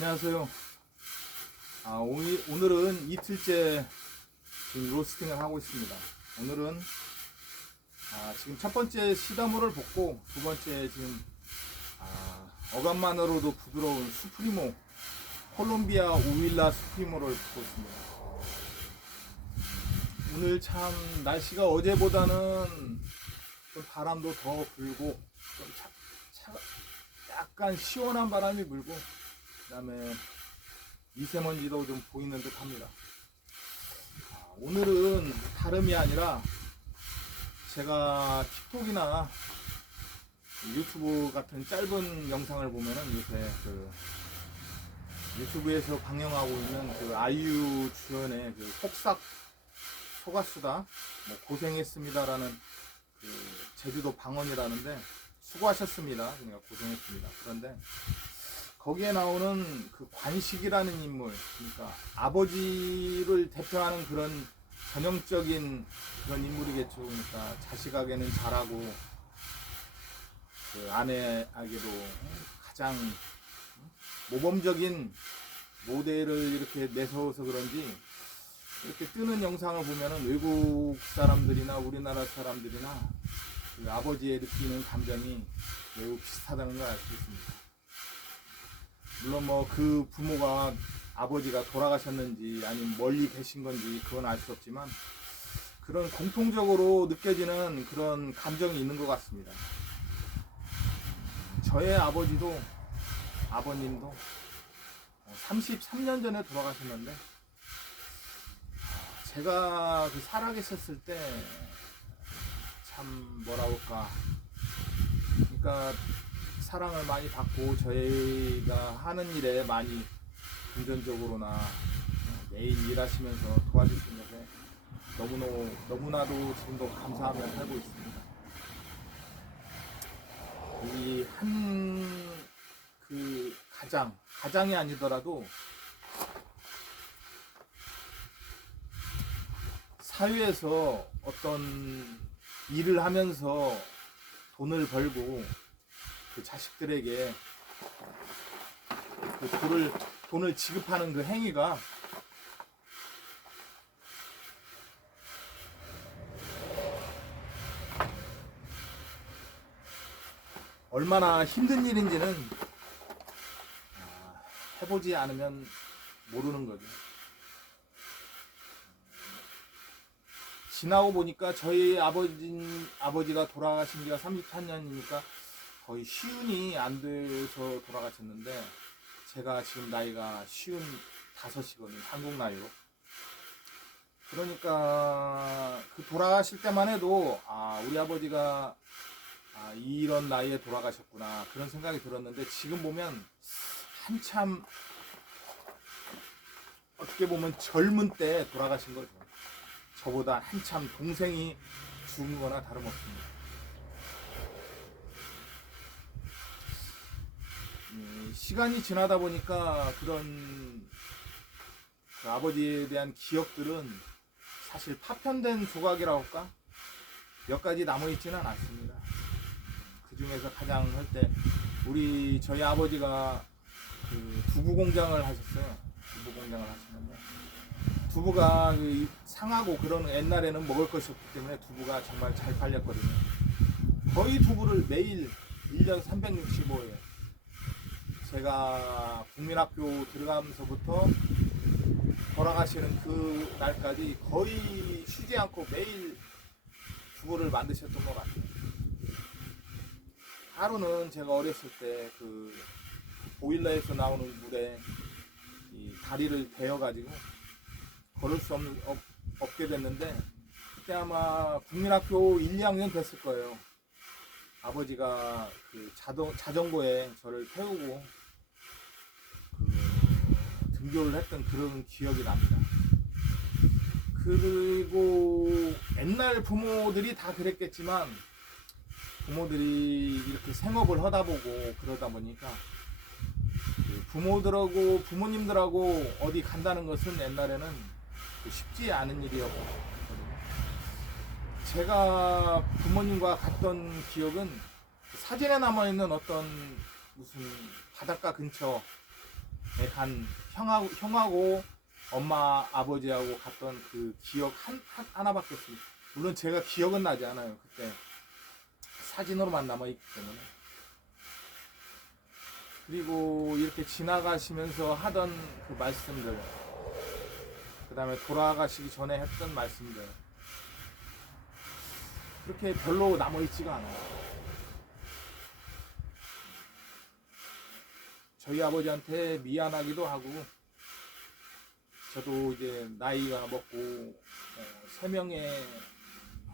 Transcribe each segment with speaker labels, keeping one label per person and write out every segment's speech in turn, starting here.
Speaker 1: 안녕하세요. 아, 오늘, 오늘은 이틀째 지금 로스팅을 하고 있습니다. 오늘은 아, 지금 첫 번째 시다모를 볶고 두 번째 지금 아, 어감만으로도 부드러운 수프리모 콜롬비아 우윌라 수프리모를 볶고 있습니다. 오늘 참 날씨가 어제보다는 좀 바람도 더 불고 좀 차, 차, 약간 시원한 바람이 불고 그다음에 미세먼지도 좀 보이는 듯 합니다. 아, 오늘은 다름이 아니라 제가 틱톡이나 유튜브 같은 짧은 영상을 보면은 요새 그 유튜브에서 방영하고 있는 그 아이유 주연의 그 폭삭 소가수다 뭐 고생했습니다라는 그 제주도 방언이라는데 수고하셨습니다. 그러니까 고생했습니다. 그런데 거기에 나오는 그 관식이라는 인물, 그러니까 아버지를 대표하는 그런 전형적인 그런 인물이겠죠. 그러니까 자식에게는 잘하고 그 아내에게도 가장 모범적인 모델을 이렇게 내세워서 그런지 이렇게 뜨는 영상을 보면은 외국 사람들이나 우리나라 사람들이나 그 아버지의 느끼는 감정이 매우 비슷하다는 걸 알 수 있습니다. 물론 뭐 그 부모가 아버지가 돌아가셨는지 아니면 멀리 계신 건지 그건 알 수 없지만 그런 공통적으로 느껴지는 그런 감정이 있는 것 같습니다. 저의 아버지도 아버님도 33년 전에 돌아가셨는데 제가 그 살아계셨을 때 참 뭐라 할까 그러니까 사랑을 많이 받고 저희가 하는 일에 많이 금전적으로나 매일 일하시면서 도와주신 것에 너무너무 너무나도 지금도 감사하며 살고 있습니다. 이 한 그 가장 가장이 아니더라도 사회에서 어떤 일을 하면서 돈을 벌고 그 자식들에게 그 돈을 돈을 지급하는 그 행위가 얼마나 힘든 일인지는 아, 해보지 않으면 모르는 거죠. 지나고 보니까 저희 아버지 아버지가 돌아가신 지가 33년이니까 거의 쉬운이 안 돼서 돌아가셨는데 제가 지금 나이가 쉬운 다섯이거든요 한국 나이로. 그러니까 그 돌아가실 때만 해도 아 우리 아버지가 아, 이런 나이에 돌아가셨구나 그런 생각이 들었는데 지금 보면 한참 어떻게 보면 젊은 때 돌아가신 거죠. 저보다 한참 동생이 죽은 거나 다름없습니다 음, 시간이 지나다 보니까 그런 그 아버지에 대한 기억들은 사실 파편된 조각이라고 할까? 몇 가지 남아있지는 않습니다. 그 중에서 가장 할 때, 우리, 저희 아버지가 그 두부 공장을 하셨어요. 두부 공장을 하시는데, 두부가 그 상하고 그런 옛날에는 먹을 것이 없기 때문에 두부가 정말 잘 팔렸거든요. 거의 두부를 매일 1년 365일, 제가 국민학교 들어가면서부터 돌아가시는 그 날까지 거의 쉬지 않고 매일 두부를 만드셨던 것 같아요. 하루는 제가 어렸을 때 그 보일러에서 나오는 물에 이 다리를 베어가지고 걸을 수 없는, 없, 없게 됐는데 그때 아마 국민학교 1, 2학년 됐을 거예요. 아버지가 그 자동, 자전거에 저를 태우고 그 등교를 했던 그런 기억이 납니다. 그리고 옛날 부모들이 다 그랬겠지만 부모들이 이렇게 생업을 하다 보고 그러다 보니까 그 부모들하고 부모님들하고 어디 간다는 것은 옛날에는 쉽지 않은 일이었거든요. 제가 부모님과 갔던 기억은 사진에 남아있는 어떤 무슨 바닷가 근처 간 형하고 형하고 엄마 아버지하고 갔던 그 기억 한, 한 하나밖에 없습니다. 물론 제가 기억은 나지 않아요. 그때 사진으로만 남아 있기 때문에. 그리고 이렇게 지나가시면서 하던 그 말씀들, 그 다음에 돌아가시기 전에 했던 말씀들, 그렇게 별로 남아있지가 않아요. 저희 아버지한테 미안하기도 하고, 저도 이제 나이가 먹고, 어, 세 명의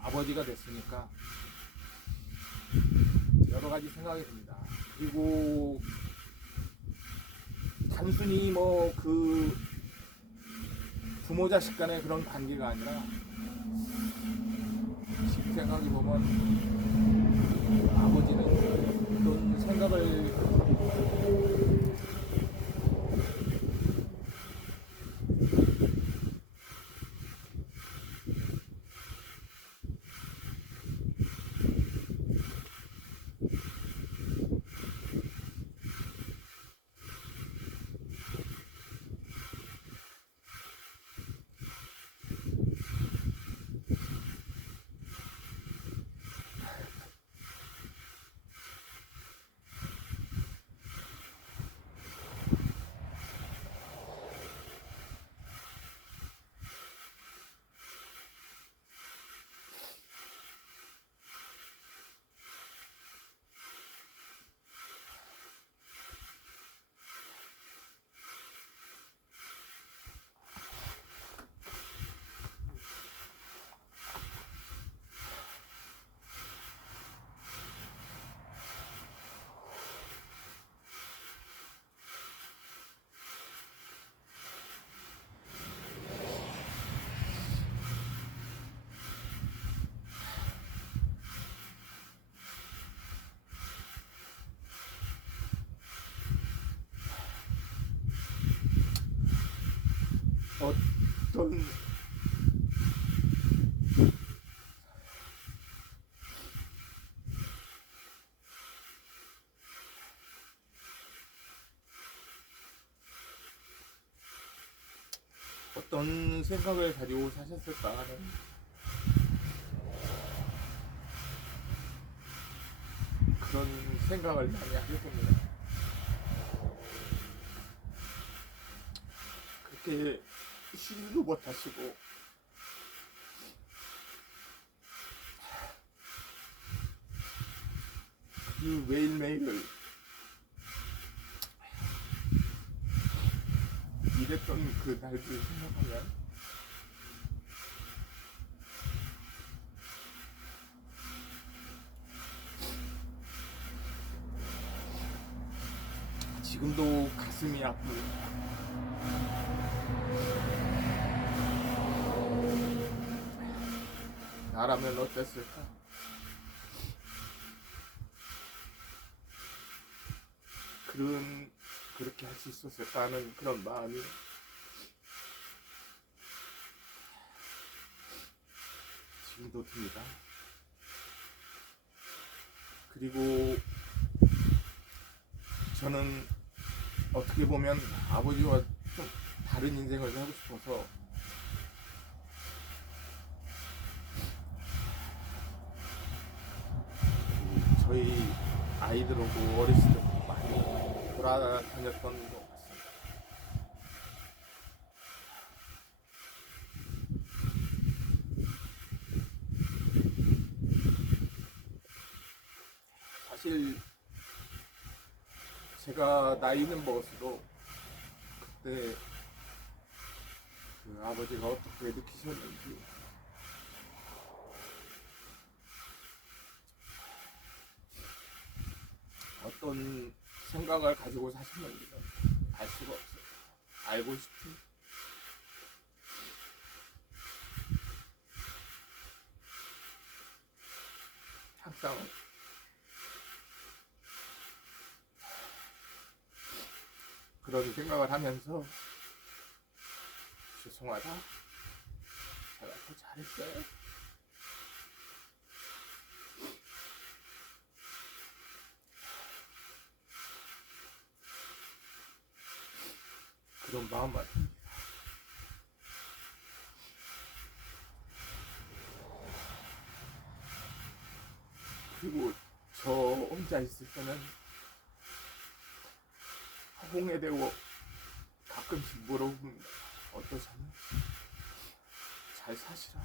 Speaker 1: 아버지가 됐으니까, 여러 가지 생각이 듭니다. 그리고, 단순히 뭐 그 부모 자식 간의 그런 관계가 아니라 지금 생각해 보면 아버지는 그런 생각을 어떤 생각을 가지고 사셨을까 하는 그런 생각을 많이 하게 됩니다. 그렇게 쉬지도 못하시고. 그 매일매일을 일했던 그 날들 생각하면 지금도 가슴이 아프고 나라면 어땠을까? 그런 그렇게 할 수 있었을까 하는 그런 마음이 지금도 듭니다. 그리고 저는 어떻게 보면 아버지와 좀 다른 인생을 하고 싶어서 그 저희 아이들하고 어렸을 때 많이 돌아다녔던 것 같습니다. 사실 제가 나이는 먹었어도 그때 그 아버지가 어떻게 느끼셨는지 어떤 생각을 가지고 사셨는지는 알 수가 없어요. 알고 싶은 항상 그런 생각을 하면서 죄송하다. 제가 더 잘했어요. 그런 마음만 듭니다. 그리고 저 혼자 있을 때는 홍해 대고 가끔씩 물어봅니다. 어떠셨나? 잘 사시라.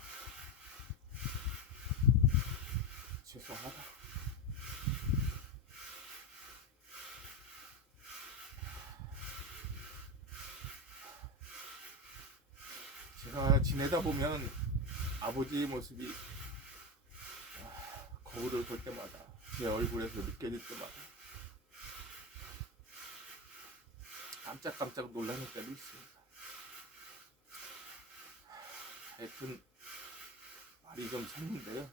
Speaker 1: 죄송하다. 제가 지내다 보면 아버지의 모습이 아, 거울을 볼 때마다 제 얼굴에서 느껴질 때마다 깜짝깜짝 놀라는 때도 있습니다. 하여튼 말이 좀 샜는데요.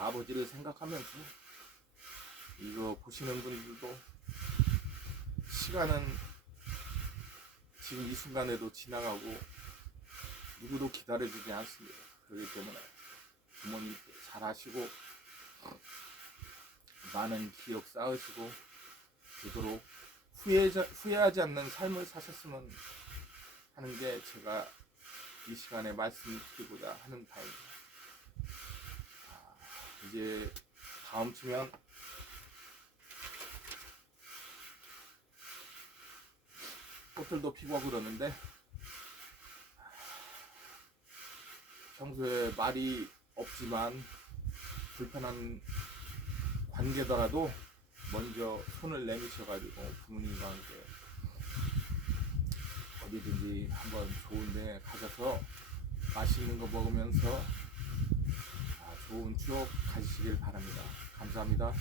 Speaker 1: 아버지를 생각하면서 이거 보시는 분들도 시간은 지금 이 순간에도 지나가고 누구도 기다려주지 않습니다. 그렇기 때문에 부모님께 잘하시고 많은 기억 쌓으시고 되도록 후회자, 후회하지 않는 삶을 사셨으면 하는 게 제가 이 시간에 말씀드리고자 하는 바입니다. 아, 이제 다음 주면 꽃들도 피고 그러는데 평소에 말이 없지만 불편한 관계더라도 먼저 손을 내미셔가지고 부모님과 함께 어디든지 한번 좋은데 가셔서 맛있는 거 먹으면서 아, 좋은 추억 가지시길 바랍니다. 감사합니다.